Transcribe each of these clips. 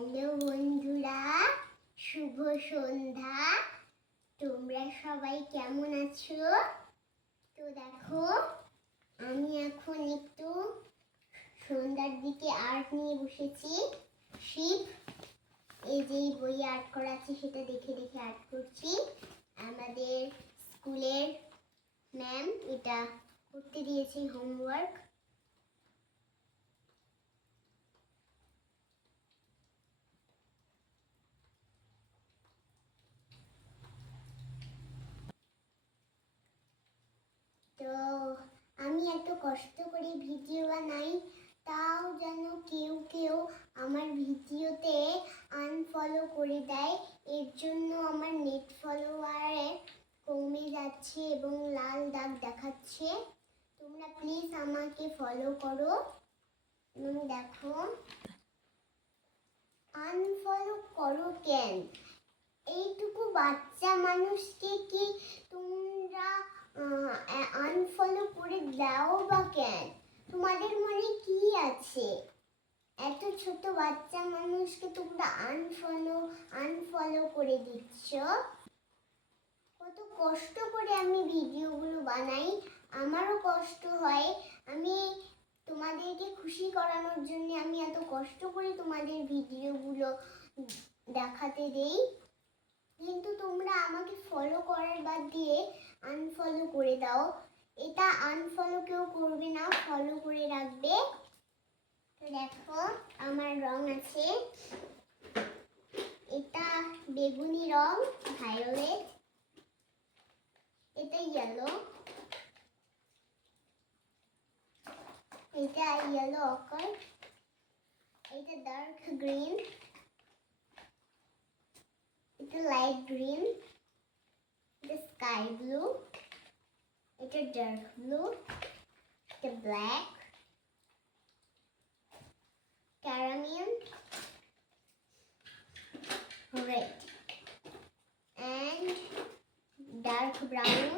Hello বন্ধুরা, শুভ সন্ধ্যা। তোমরা সবাই কেমন আছো? তো দেখো, আমি এখন একটু সন্ধ্যার দিকে আর্ট নিয়ে বসেছি। শিব, এই যে বই আর্ট করা আছে সেটা দেখে দেখে আর্ট করছি। আমাদের স্কুলের ম্যাম এটা করতে দিয়েছে হোমওয়ার্ক। তো আমি এত কষ্ট করে ভিডিও বানাই, তাও যেন কেউ কেউ আমার ভিডিওতে আনফলো করে দেয়। এর জন্য আমার নেট ফলোয়ারে কমে যাচ্ছে এবং লাল দাগ দেখাচ্ছে। তোমরা প্লিজ আমাকে ফলো করো। দেখো, আনফলো করো কেন? এইটুকু বাচ্চা মানুষকে কি তোমরা আনফলো করে দাও বা কেন? তোমাদের মনে কি আছে? এত ছোট বাচ্চা মানুষকে তোমরা আনফলো করে দিচ্ছ। কত কষ্ট করে আমি ভিডিওগুলো বানাই, আমারও কষ্ট হয়। আমি তোমাদেরকে খুশি করানোর জন্য আমি এত কষ্ট করে তোমাদের ভিডিওগুলো দেখাতে দেই, কিন্তু তোমরা আমাকে ফলো করার বাদ দিয়ে আনফলো করে দাও। এটা আনফলো কেউ করবে না, ফলো করে রাখবে। তো দেখো, আমার রং আছে, এটা বেগুনি রং, ভায়োলেট, এটা ইয়েলো, এটা ইয়েলো অকার, এটা ডার্ক গ্রিন, এটা লাইট গ্রিন, এটা স্কাই ব্লু, এটা ডার্ক ব্লু, এটা black, caramel, red, and dark brown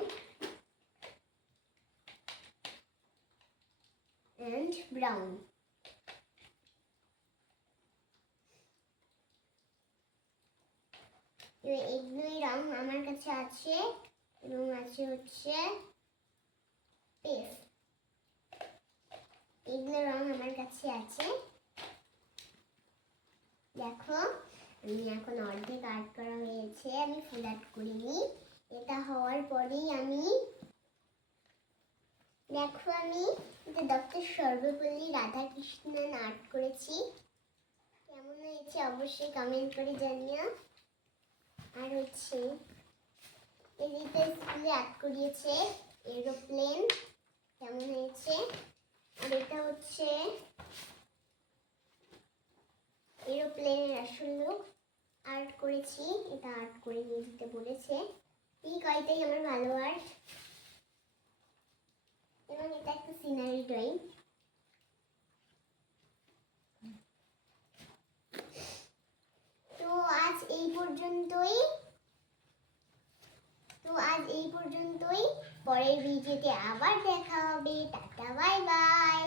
and brown. এগুলোই রং আমার কাছে আছে এবং আছে হচ্ছে পেস্ট। এগুলো রং আমার কাছে আছে। দেখো, আমি এখন অর্ধেক আর্ট করা হয়েছে, আমি ফুল আর্ট করিনি। এটা হওয়ার পরেই আমি দেখো, আমি এটা ডক্টর সর্বপল্লী রাধাকৃষ্ণন আর্ট করেছি। কেমন হয়েছে অবশ্যই কমেন্ট করে জানিও। আর হচ্ছে এদিকে স্কুলে আর্ট করিয়েছে এরোপ্লেন, কেমন হয়েছে। আর এটা হচ্ছে এরোপ্লেনের আসল লুক আর্ট করেছি, এটা আর্ট করে নিয়ে যেতে বলেছে। এই কয়টাই আমার ভালো আর্ট। এবং এটা একটা সিনারি ড্রয়িং। তো আজ এই পর্যন্তই। পরের ভিডিওতে আবার দেখা হবে। Tata, bye bye.